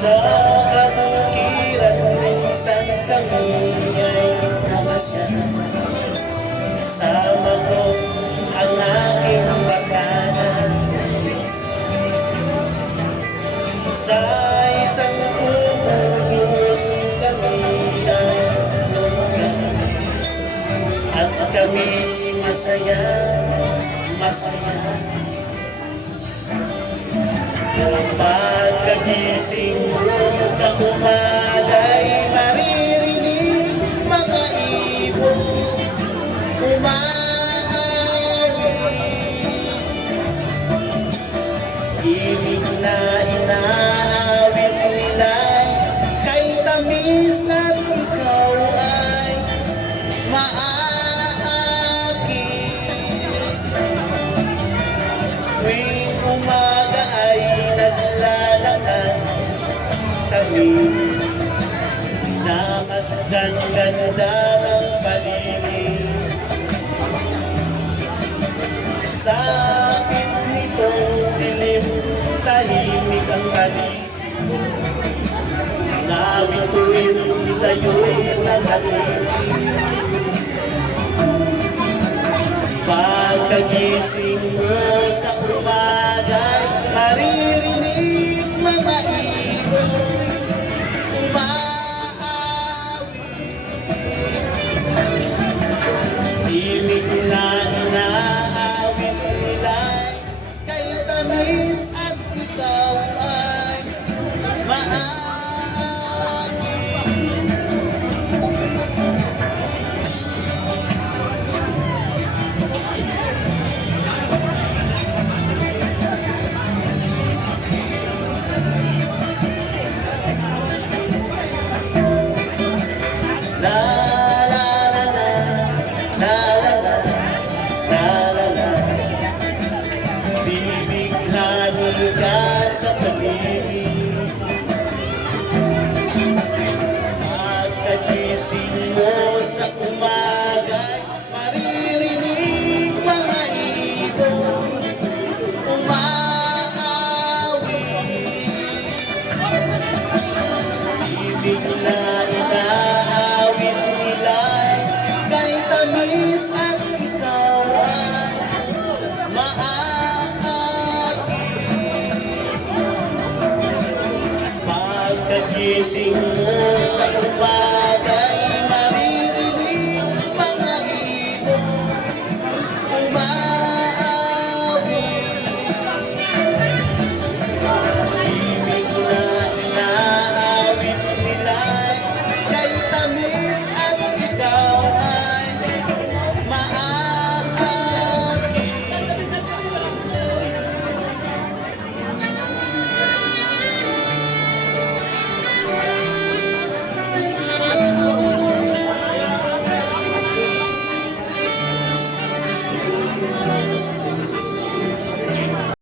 Sa kabukiran minsan kami ay namasyan. Sama ko ang aking barkada. Sa isang pumulong kami ay lumagan. At kami masaya, masaya. Pagkagising mo sa umaga'y maririnig mga ibon umaawit. Ibig na inaawit nila'y kay tamis na't ikaw ay maaakit. Tuwing umaga ay naglalakad kami, namasdan ganda ng paligid. Sa apit nitong dilim, tahimik ang paligid. Nabituin sa'yo'y naghatid. Pagkagising mo sa umaga'y maririnig mga ibon umaawit. Ibig na inaawit nila'y kay tamis at ikaw ay maaawit. Bibighani ka sa pag-ibig. Pagkagising mo sa umaga'y maririnig mga ibon umaawit. Ibig na inaawit nila'y kay tamis at ikaw ay maaakit. Pagkagising mo sa umaga'y